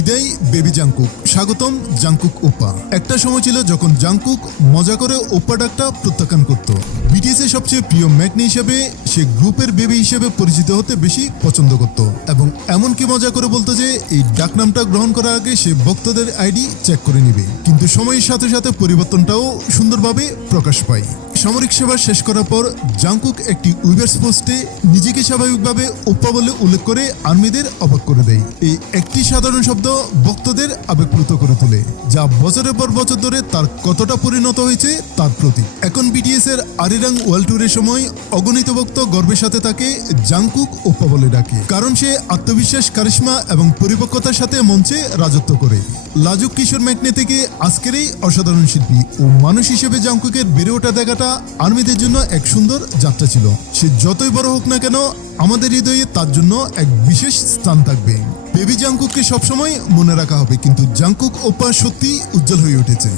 বিদায় baby Jungkook, স্বাগতম Jungkook Oppa. একটা সময় ছিল যখন জাংকুক মজা করে ওপ্পা ডাকটা প্রত্যাখ্যান করত। বিটিএস এর সবচেয়ে প্রিয় ম্যাগনি হিসেবে সে গ্রুপের বেবি হিসেবে পরিচিত হতে বেশি পছন্দ করত এবং এমনকি মজা করে বলতো যে এই ডাকনামটা গ্রহণ করার আগে সে ভক্তদের আইডি চেক করে নিবে। কিন্তু সময়ের সাথে সাথে পরিবর্তনটাও সুন্দরভাবে প্রকাশ পায়। সামরিক সেবা শেষ করার পর জাংকুক একটি উইবার্স পোস্টে নিজেকে স্বাভাবিকভাবে ওপ্পা বলে উল্লেখ করে আর্মিদের অবাক করে দেয়। এই একটি সাধারণ শব্দ ভক্তদের আবেগপ্লুত করে তোলে, যা বছরের পর বছর ধরে তার কতটা পরিণত হয়েছে তার প্রতি। এখন বিটিএস এর আরিরাং ওয়ার্ল্ড ট্যুরের সময় অগণিত ভক্ত গর্বের সাথে তাকে জাংকুক ওপ্পা বলে ডাকে, কারণ সে আত্মবিশ্বাস, কারিশমা এবং পরিপক্কতার সাথে মঞ্চে রাজত্ব করে। লাজুক কিশোর ম্যাগনে থেকে আজকের এই অসাধারণ শিল্পী ও মানুষ হিসেবে জাংকুকের বেড়ে ওঠা দেখাটা আর্মিদের জন্য এক সুন্দর যাত্রা ছিল। সে যতই বড় হোক না কেন, আমাদের হৃদয়ে তার জন্য এক বিশেষ স্থান থাকবে। বেবি জাংকুককে সবসময় মনে রাখা হবে, কিন্তু জাংকুক ওপ্পা সত্যি উজ্জ্বল হয়ে উঠেছে।